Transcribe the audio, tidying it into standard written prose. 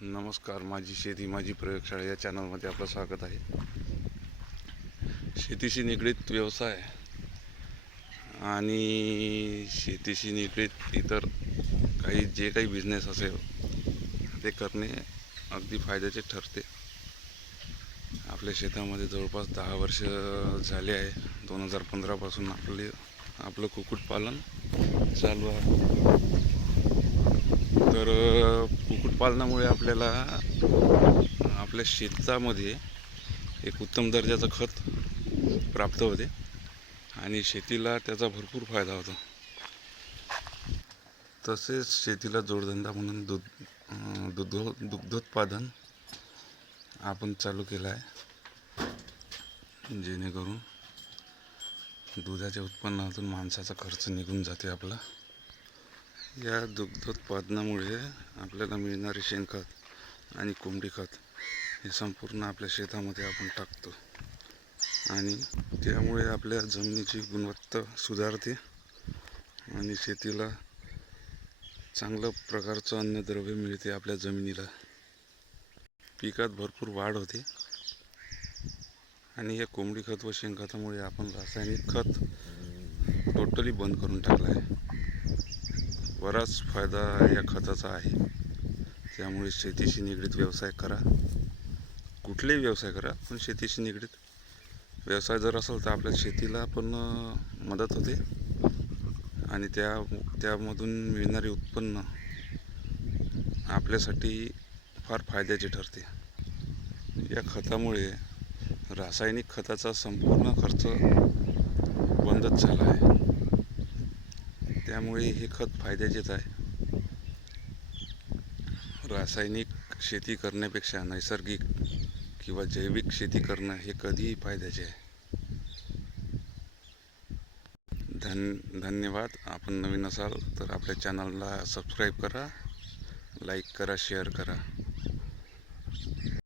नमस्कार, माझी शेती माझी प्रयोगशाळा या चॅनलमध्ये आपलं स्वागत आहे. शेतीशी निगडीत व्यवसाय आणि शेतीशी निगडीत इतर जे काही बिझनेस असेल ते करणे अगदी फायद्याचे ठरते. आपल्या शेतामध्ये जवळपास 10 वर्ष झाले आहे. 2015 पासून आपलं कुक्कुटपालन चालू आहे. तर कुक्कुटपालनामुळे आपल्याला आपल्या शेतामध्ये एक उत्तम दर्जाचं खत प्राप्त होते आणि शेतीला त्याचा भरपूर फायदा होतो. तसेच शेतीला जोडधंदा म्हणून दुग्धोत्पादन आपण चालू केलं आहे, जेणेकरून दुधाच्या उत्पन्नातून माणसाचा खर्च निघून जाते आपला. या दुग्धोत्पादनामुळे आपल्याला मिळणारे शेणखत आणि कोंबडी खत हे संपूर्ण आपल्या शेतामध्ये आपण टाकतो आणि त्यामुळे आपल्या जमिनीची गुणवत्ता सुधारते आणि शेतीला चांगलं प्रकारचं अन्नद्रव्य मिळते. आपल्या जमिनीला पिकात भरपूर वाढ होते आणि या कोंबडी खत व शेणखतामुळे आपण रासायनिक खत टोटली बंद करून टाकलं आहे. बराच फायदा या खताचा आहे. त्यामुळे शेतीशी निगडीत व्यवसाय करा, कुठलेही व्यवसाय करा, पण शेतीशी निगडीत व्यवसाय जर असेल तर आपल्या शेतीला पण मदत होते आणि त्यामधून मिळणारे उत्पन्न आपल्यासाठी फार फायद्याचे ठरते. या खतामुळे रासायनिक खताचा संपूर्ण खर्च बंदच झाला आहे. त्यामुळे हे खत फायद्याचेच आहे. रासायनिक शेती करण्यापेक्षा नैसर्गिक किंवा जैविक शेती करणं हे कधीही फायद्याचे आहे. धन्यवाद. आपण नवीन असाल तर आपल्या चॅनलला सबस्क्राईब करा, लाईक करा, शेअर करा.